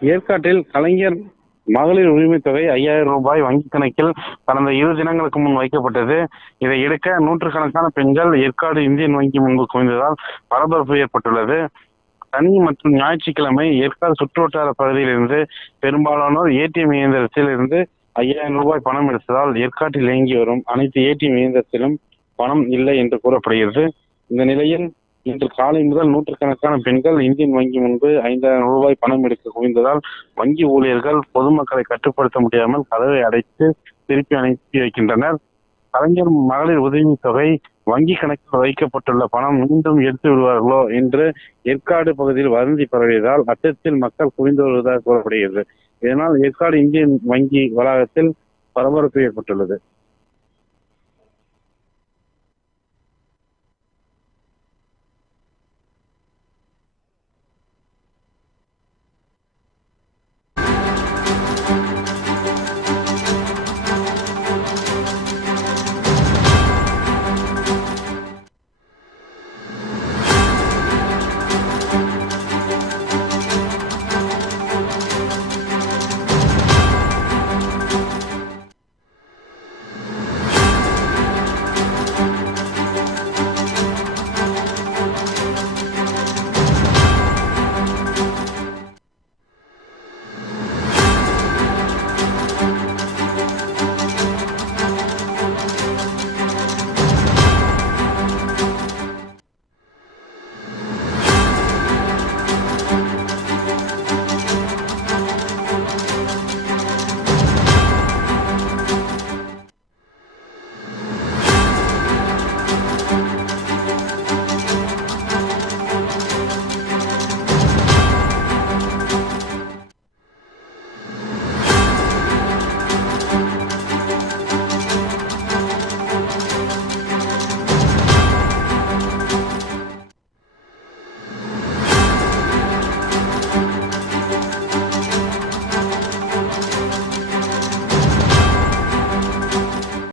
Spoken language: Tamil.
ஏற்காட்டில் கலைஞர் மகளிர் உரிமை தொகை ஐயாயிரம் ரூபாய் வங்கி கணக்கில் கடந்த இரு தினங்களுக்கு முன் வைக்கப்பட்டது. இதை எடுக்க நூற்றுக்கணக்கான பெண்கள் ஏற்காடு இந்தியன் வங்கி முன்பு குவிந்ததால் பரபரப்பு ஏற்பட்டுள்ளது. சனி மற்றும் ஞாயிற்றுக்கிழமை ஏற்காடு சுற்றுவட்டார பகுதியிலிருந்து பெரும்பாலானோர் ஏடிஎம் இயந்திரத்தில் இருந்து ஐயாயிரம் ரூபாய் பணம் எடுத்ததால் ஏற்காட்டில் இயங்கி வரும் அனைத்து ஏடிஎம் இயந்திரத்திலும் பணம் இல்லை என்று கூறப்படுகிறது. இந்த நிலையில் இன்று காலை முதல் நூற்றுக்கணக்கான பெண்கள் இந்தியன் வங்கி முன்பு ஐந்தாயிரம் ரூபாய் பணம் எடுக்க குவிந்ததால் வங்கி ஊழியர்கள் பொதுமக்களை கட்டுப்படுத்த முடியாமல் கதவை அடைத்து திருப்பி அனுப்பி வைக்கின்றனர். கலைஞர் மகளிர் உதவி தொகை வங்கி கணக்கில் வைக்கப்பட்டுள்ள பணம் மீண்டும் எடுத்து விடுவார்களோ என்று ஏற்காடு பகுதியில் வதந்தி பரவியதால் அச்சத்தில் மக்கள் குவிந்து வருவதாக கூறப்படுகிறது. இதனால் ஏற்காடு இந்தியன் வங்கி வளாகத்தில் பரபரப்பு ஏற்பட்டுள்ளது.